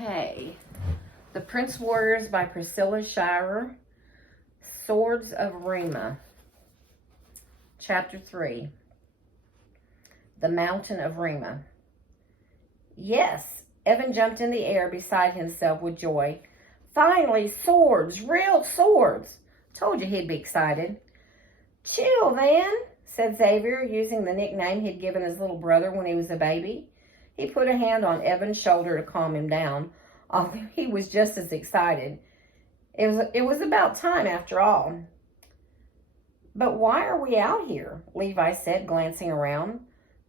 Okay. The Prince Warriors by Priscilla Shirer. Swords of Rima. Chapter 3. The Mountain of Rima. Yes, Evan jumped in the air beside himself with joy. Finally, swords, real swords. Told you he'd be excited. Chill, then, said Xavier, using the nickname he'd given his little brother when he was a baby. He put a hand on Evan's shoulder to calm him down, although he was just as excited. It was about time, after all. But why are we out here? Levi said, glancing around.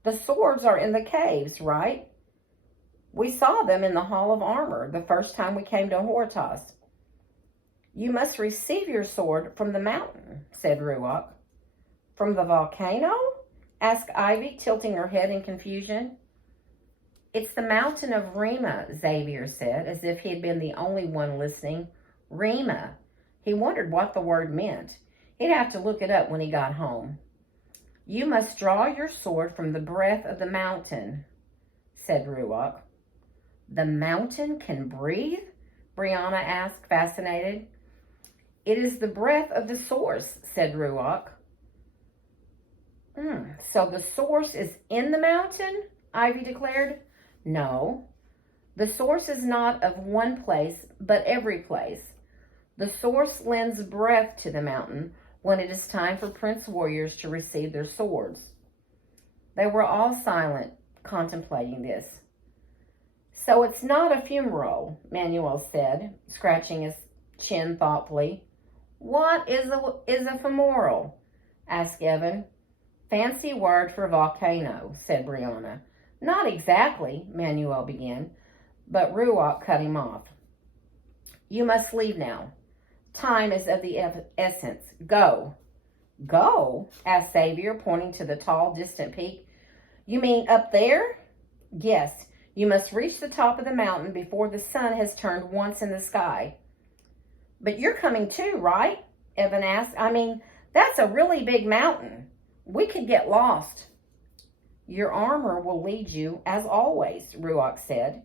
The swords are in the caves, right? We saw them in the Hall of Armor the first time we came to Hortos. You must receive your sword from the mountain, said Ruach. From the volcano? Asked Ivy, tilting her head in confusion. It's the mountain of Rima, Xavier said, as if he had been the only one listening. Rima. He wondered what the word meant. He'd have to look it up when he got home. You must draw your sword from the breath of the mountain, said Ruach. The mountain can breathe? Brianna asked, fascinated. It is the breath of the source, said Ruach. So the source is in the mountain? Ivy declared. No, the source is not of one place, but every place. The source lends breath to the mountain when it is time for Prince Warriors to receive their swords. They were all silent, contemplating this. So it's not a fumarole, Manuel said, scratching his chin thoughtfully. What is a femoral? Asked Evan. Fancy word for volcano, said Brianna. Not exactly, Manuel began, but Ruach cut him off. You must leave now. Time is of the essence. Go. Go? Asked Xavier, pointing to the tall, distant peak. You mean up there? Yes. You must reach the top of the mountain before the sun has turned once in the sky. But you're coming too, right? Evan asked. I mean, that's a really big mountain. We could get lost. Your armor will lead you, as always, Ruach said.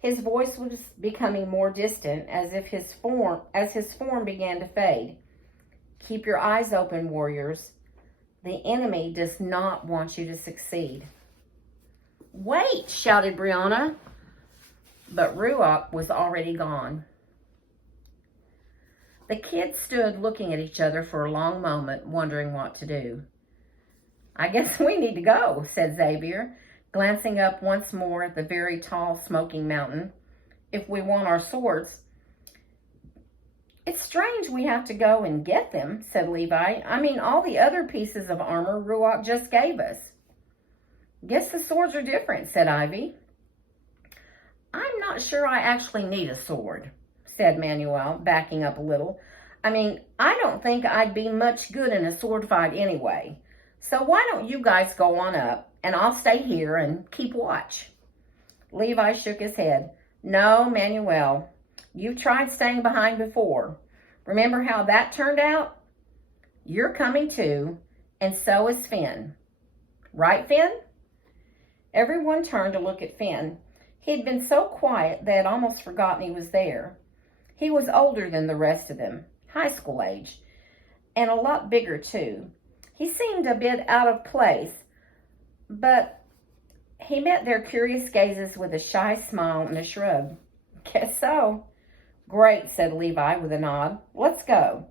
His voice was becoming more distant, as his form began to fade. Keep your eyes open, warriors. The enemy does not want you to succeed. Wait, shouted Brianna. But Ruach was already gone. The kids stood looking at each other for a long moment, wondering what to do. I guess we need to go, said Xavier, glancing up once more at the very tall, smoking mountain. If we want our swords. It's strange we have to go and get them, said Levi. I mean, all the other pieces of armor Ruach just gave us. Guess the swords are different, said Ivy. I'm not sure I actually need a sword, said Manuel, backing up a little. I mean, I don't think I'd be much good in a sword fight anyway. So why don't you guys go on up, and I'll stay here and keep watch. Levi shook his head. No, Manuel, you've tried staying behind before. Remember how that turned out? You're coming too, and so is Finn. Right, Finn? Everyone turned to look at Finn. He'd been so quiet they had almost forgotten he was there. He was older than the rest of them, high school age, and a lot bigger too. He seemed a bit out of place, but he met their curious gazes with a shy smile and a shrug. Guess so. Great, said Levi with a nod. Let's go.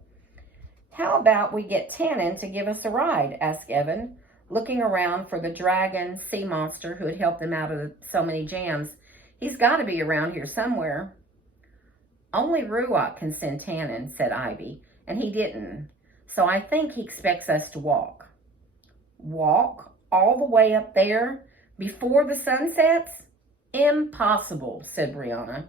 How about we get Tannen to give us a ride, asked Evan, looking around for the dragon sea monster who had helped them out of so many jams. He's got to be around here somewhere. Only Ruach can send Tannen, said Ivy, and he didn't. So I think he expects us to walk. Walk all the way up there before the sun sets? Impossible, said Brianna.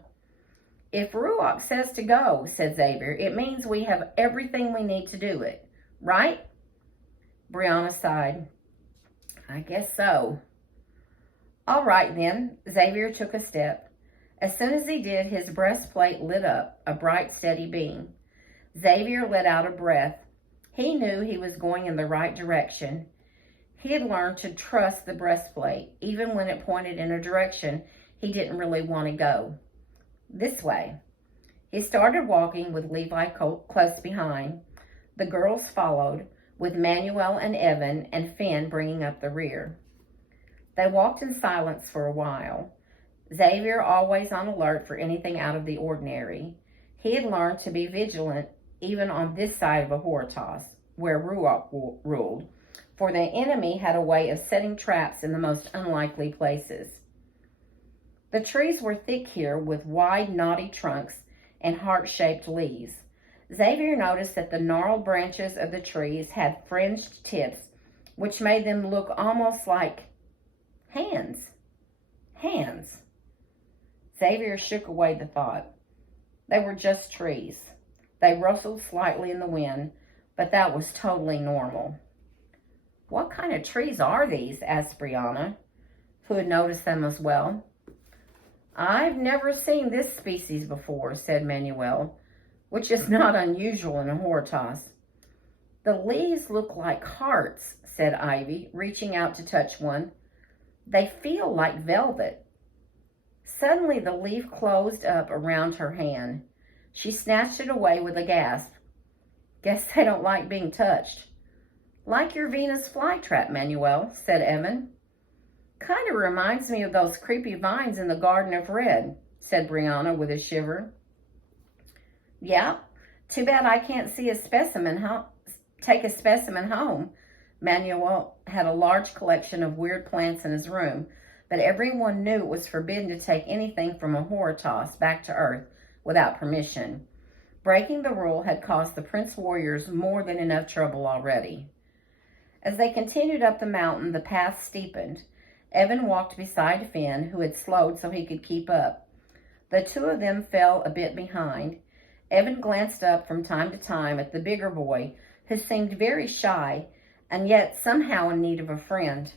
If Ruach says to go, said Xavier, it means we have everything we need to do it, right? Brianna sighed. I guess so. All right then, Xavier took a step. As soon as he did, his breastplate lit up, a bright, steady beam. Xavier let out a breath. He knew he was going in the right direction. He had learned to trust the breastplate, even when it pointed in a direction he didn't really want to go. This way. He started walking with Levi close behind. The girls followed, with Manuel and Evan and Finn bringing up the rear. They walked in silence for a while. Xavier always on alert for anything out of the ordinary. He had learned to be vigilant even on this side of Ahoritas, where Ruach ruled, for the enemy had a way of setting traps in the most unlikely places. The trees were thick here with wide, knotty trunks and heart-shaped leaves. Xavier noticed that the gnarled branches of the trees had fringed tips, which made them look almost like hands. Hands. Xavier shook away the thought. They were just trees. They rustled slightly in the wind, but that was totally normal. "What kind of trees are these?" asked Brianna, who had noticed them as well. "I've never seen this species before," said Manuel, which is not unusual in Ahoritas. "The leaves look like hearts," said Ivy, reaching out to touch one. "They feel like velvet." Suddenly the leaf closed up around her hand. She snatched it away with a gasp. "Guess they don't like being touched." "Like your Venus flytrap, Manuel," said Evan. "Kind of reminds me of those creepy vines in the Garden of Red," said Brianna with a shiver. "Yeah, too bad I can't see a specimen take a specimen home." Manuel had a large collection of weird plants in his room, but everyone knew it was forbidden to take anything from Ahoritas back to Earth without permission. Breaking the rule had caused the Prince Warriors more than enough trouble already. As they continued up the mountain, the path steepened. Evan walked beside Finn, who had slowed so he could keep up. The two of them fell a bit behind. Evan glanced up from time to time at the bigger boy, who seemed very shy and yet somehow in need of a friend.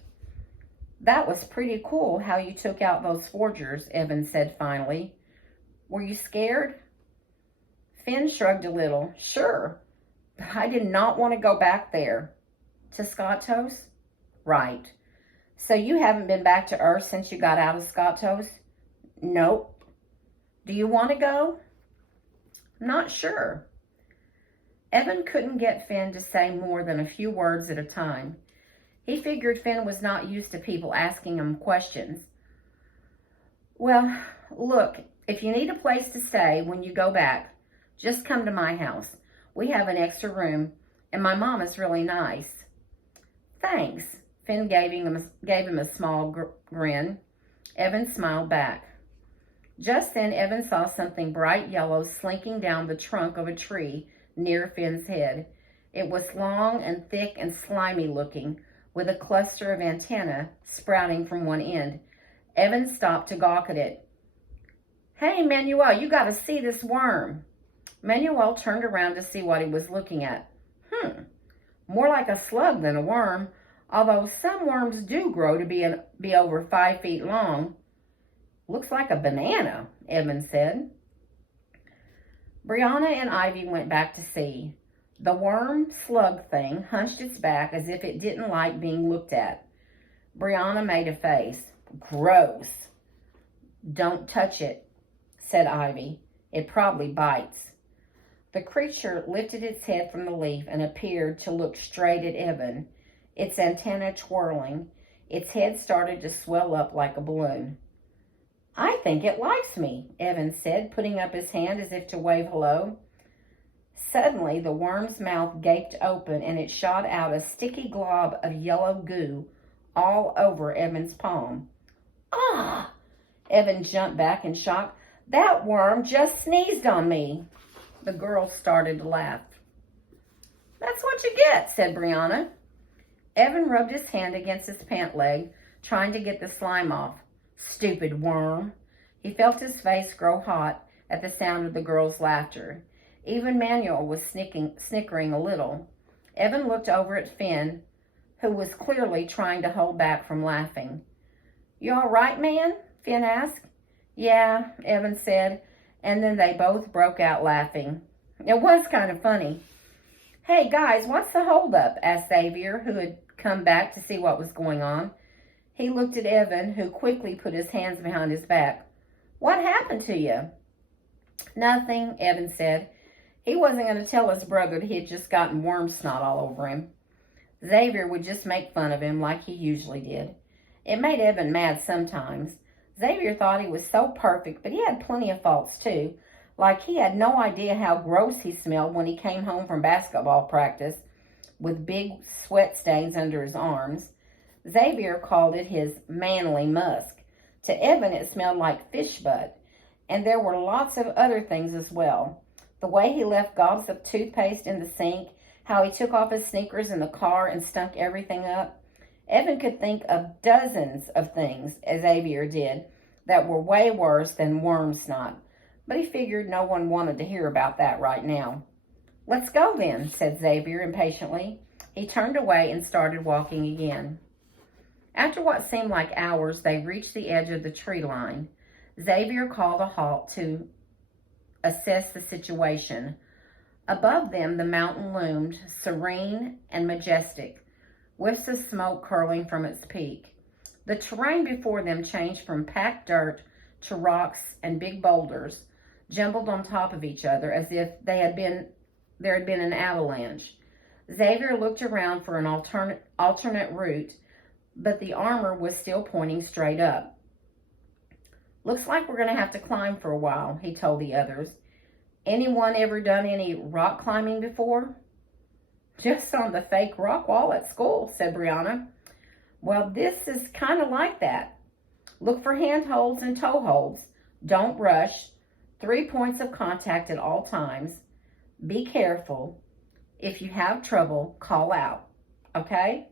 "That was pretty cool how you took out those forgers," Evan said finally. "Were you scared?" Finn shrugged a little. "Sure, but I did not want to go back there." "To Skatos?" "Right. So you haven't been back to Earth since you got out of Skatos?" "Nope." "Do you want to go?" "Not sure." Evan couldn't get Finn to say more than a few words at a time. He figured Finn was not used to people asking him questions. "Well, look, if you need a place to stay when you go back, just come to my house. We have an extra room, and my mom is really nice." "Thanks." Finn gave him a small grin. Evan smiled back. Just then, Evan saw something bright yellow slinking down the trunk of a tree near Finn's head. It was long and thick and slimy looking, with a cluster of antennae sprouting from one end. Evan stopped to gawk at it. "Hey, Manuel, you got to see this worm." Manuel turned around to see what he was looking at. More like a slug than a worm, although some worms do grow to be over 5 feet long." "Looks like a banana," Evan said. Brianna and Ivy went back to see. The worm slug thing hunched its back as if it didn't like being looked at. Brianna made a face. "Gross." "Don't touch it," said Ivy. "It probably bites." The creature lifted its head from the leaf and appeared to look straight at Evan, its antennae twirling. Its head started to swell up like a balloon. "I think it likes me," Evan said, putting up his hand as if to wave hello. Suddenly, the worm's mouth gaped open and it shot out a sticky glob of yellow goo all over Evan's palm. "Ah!" Evan jumped back in shock. "That worm just sneezed on me." The girls started to laugh. "That's what you get," said Brianna. Evan rubbed his hand against his pant leg, trying to get the slime off. "Stupid worm." He felt his face grow hot at the sound of the girls' laughter. Even Manuel was snickering a little. Evan looked over at Finn, who was clearly trying to hold back from laughing. "You all right, man?" Finn asked. "Yeah," Evan said, and then they both broke out laughing. It was kind of funny. "Hey, guys, what's the holdup?" asked Xavier, who had come back to see what was going on. He looked at Evan, who quickly put his hands behind his back. "What happened to you?" Nothing, Evan said. He wasn't going to tell his brother that he had just gotten worm snot all over him. Xavier would just make fun of him like he usually did. It made Evan mad sometimes. Xavier thought he was so perfect, but he had plenty of faults too. Like he had no idea how gross he smelled when he came home from basketball practice with big sweat stains under his arms. Xavier called it his manly musk. To Evan, it smelled like fish butt. And there were lots of other things as well. The way he left gobs of toothpaste in the sink, how he took off his sneakers in the car and stunk everything up. Evan could think of dozens of things, as Xavier did, that were way worse than worm snot. But he figured no one wanted to hear about that right now. "Let's go then," said Xavier impatiently. He turned away and started walking again. After what seemed like hours, they reached the edge of the tree line. Xavier called a halt to assess the situation. Above them, the mountain loomed, serene and majestic, wisps of smoke curling from its peak. The terrain before them changed from packed dirt to rocks and big boulders, jumbled on top of each other as if there had been an avalanche. Xavier looked around for an alternate route, but the armor was still pointing straight up. "Looks like we're going to have to climb for a while," he told the others. "Anyone ever done any rock climbing before?" "Just on the fake rock wall at school," said Brianna. "Well, this is kind of like that. Look for handholds and toe holds. Don't rush. 3 points of contact at all times. Be careful. If you have trouble, call out. Okay?"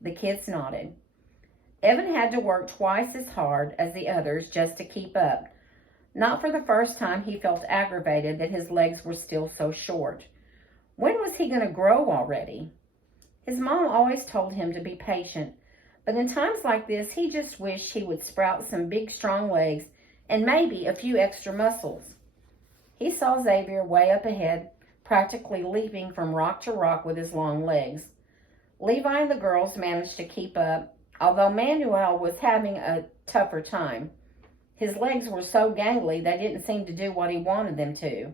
The kids nodded. Evan had to work twice as hard as the others just to keep up. Not for the first time, he felt aggravated that his legs were still so short. When was he going to grow already? His mom always told him to be patient, but in times like this, he just wished he would sprout some big, strong legs and maybe a few extra muscles. He saw Xavier way up ahead, practically leaping from rock to rock with his long legs. Levi and the girls managed to keep up, although Manuel was having a tougher time. His legs were so gangly they didn't seem to do what he wanted them to.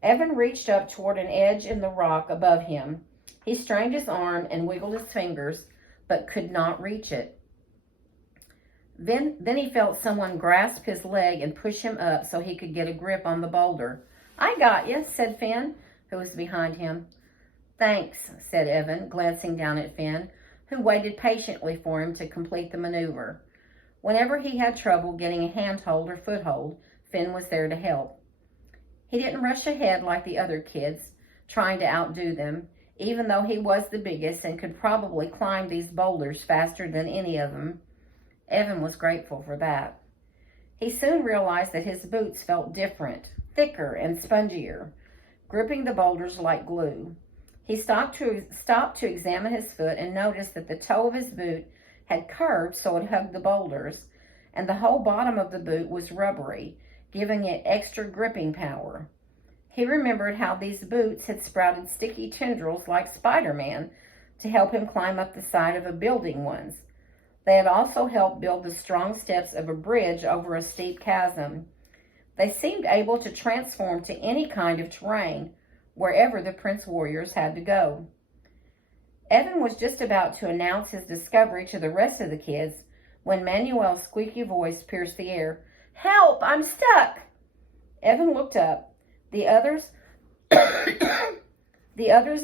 Evan reached up toward an edge in the rock above him. He strained his arm and wiggled his fingers, but could not reach it. Then he felt someone grasp his leg and push him up so he could get a grip on the boulder. "I got you," said Finn, who was behind him. "Thanks," said Evan, glancing down at Finn, who waited patiently for him to complete the maneuver. Whenever he had trouble getting a handhold or foothold, Finn was there to help. He didn't rush ahead like the other kids, trying to outdo them, even though he was the biggest and could probably climb these boulders faster than any of them. Evan was grateful for that. He soon realized that his boots felt different, thicker and spongier, gripping the boulders like glue. He stopped to examine his foot and noticed that the toe of his boot had curved so it hugged the boulders, and the whole bottom of the boot was rubbery, giving it extra gripping power. He remembered how these boots had sprouted sticky tendrils like Spider-Man to help him climb up the side of a building once. They had also helped build the strong steps of a bridge over a steep chasm. They seemed able to transform to any kind of terrain, wherever the Prince Warriors had to go. Evan was just about to announce his discovery to the rest of the kids when Manuel's squeaky voice pierced the air. "Help! I'm stuck!" Evan looked up. The others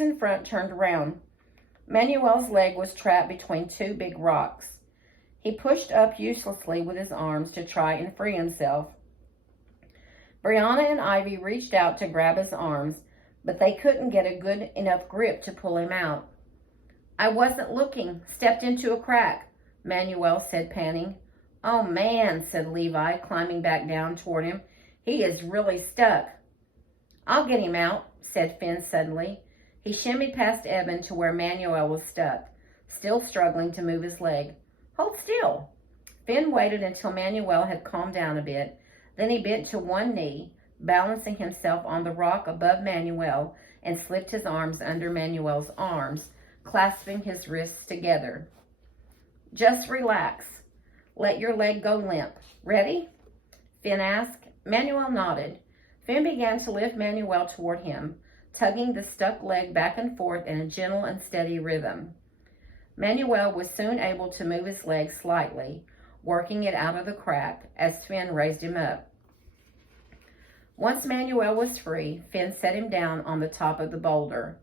in front turned around. Manuel's leg was trapped between two big rocks. He pushed up uselessly with his arms to try and free himself. Brianna and Ivy reached out to grab his arms, but they couldn't get a good enough grip to pull him out. "I wasn't looking, stepped into a crack," Manuel said, panting. "Oh man," said Levi, climbing back down toward him. "He is really stuck." "I'll get him out," said Finn suddenly. He shimmied past Evan to where Manuel was stuck, still struggling to move his leg. "Hold still." Finn waited until Manuel had calmed down a bit. Then he bent to one knee, balancing himself on the rock above Manuel, and slipped his arms under Manuel's arms, clasping his wrists together. "Just relax. Let your leg go limp. Ready?" Finn asked. Manuel nodded. Finn began to lift Manuel toward him, tugging the stuck leg back and forth in a gentle and steady rhythm. Manuel was soon able to move his leg slightly, working it out of the crack as Finn raised him up. Once Manuel was free, Finn set him down on the top of the boulder.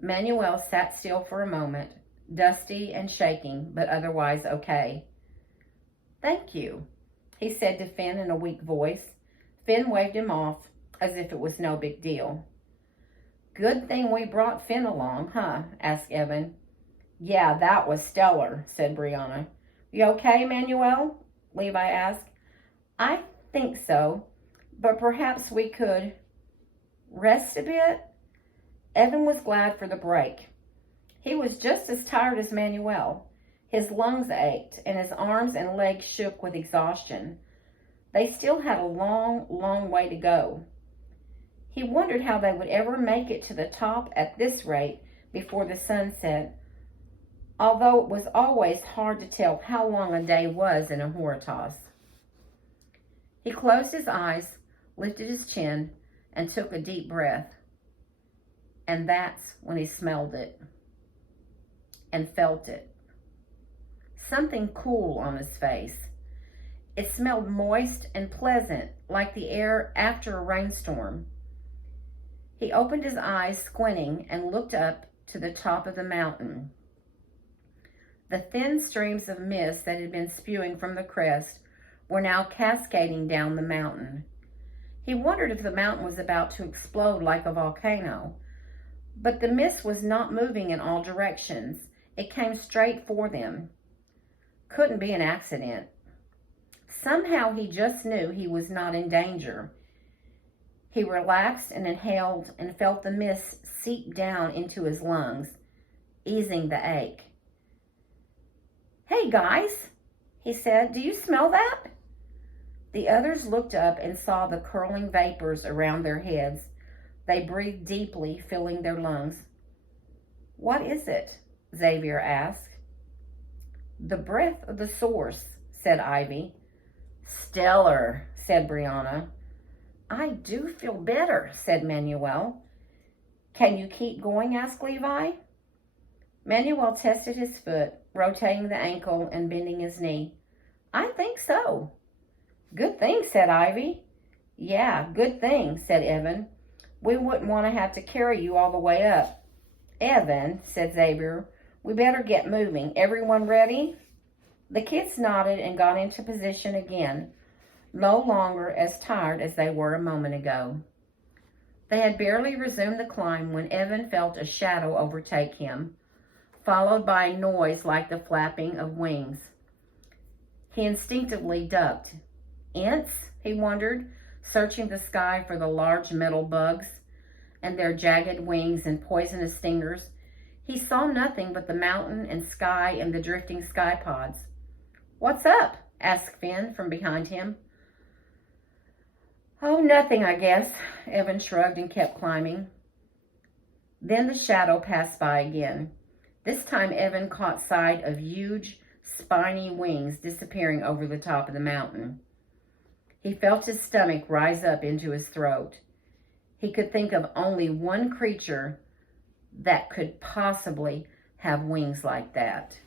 Manuel sat still for a moment, dusty and shaking, but otherwise okay. "Thank you," he said to Finn in a weak voice. Finn waved him off as if it was no big deal. "Good thing we brought Finn along, huh?" asked Evan. "Yeah, that was stellar," said Brianna. "You okay, Manuel?" Levi asked. "I think so, but perhaps we could rest a bit." Evan was glad for the break. He was just as tired as Manuel. His lungs ached, and his arms and legs shook with exhaustion. They still had a long, long way to go. He wondered how they would ever make it to the top at this rate before the sun set, although it was always hard to tell how long a day was in a Horatos. He closed his eyes, lifted his chin, and took a deep breath. And that's when he smelled it and felt it. Something cool on his face. It smelled moist and pleasant, like the air after a rainstorm. He opened his eyes, squinting, and looked up to the top of the mountain. The thin streams of mist that had been spewing from the crest were now cascading down the mountain. He wondered if the mountain was about to explode like a volcano, but the mist was not moving in all directions. It came straight for them. Couldn't be an accident. Somehow he just knew he was not in danger. He relaxed and inhaled and felt the mist seep down into his lungs, easing the ache. "Hey guys," he said, "do you smell that?" The others looked up and saw the curling vapors around their heads. They breathed deeply, filling their lungs. "What is it?" Xavier asked. "The breath of the source," said Ivy. "Stellar," said Brianna. "I do feel better," said Manuel. "Can you keep going?" asked Levi. Manuel tested his foot, rotating the ankle and bending his knee. "I think so." "Good thing," said Ivy. "Yeah, good thing," said Evan. "We wouldn't want to have to carry you all the way up." "Evan," said Xavier, "we better get moving. Everyone ready?" The kids nodded and got into position again, no longer as tired as they were a moment ago. They had barely resumed the climb when Evan felt a shadow overtake him, followed by a noise like the flapping of wings. He instinctively ducked. "Ants?" he wondered, searching the sky for the large metal bugs and their jagged wings and poisonous stingers. He saw nothing but the mountain and sky and the drifting sky pods. "What's up?" asked Finn from behind him. "Oh, nothing, I guess." Evan shrugged and kept climbing. Then the shadow passed by again. This time Evan caught sight of huge, spiny wings disappearing over the top of the mountain. He felt his stomach rise up into his throat. He could think of only one creature that could possibly have wings like that.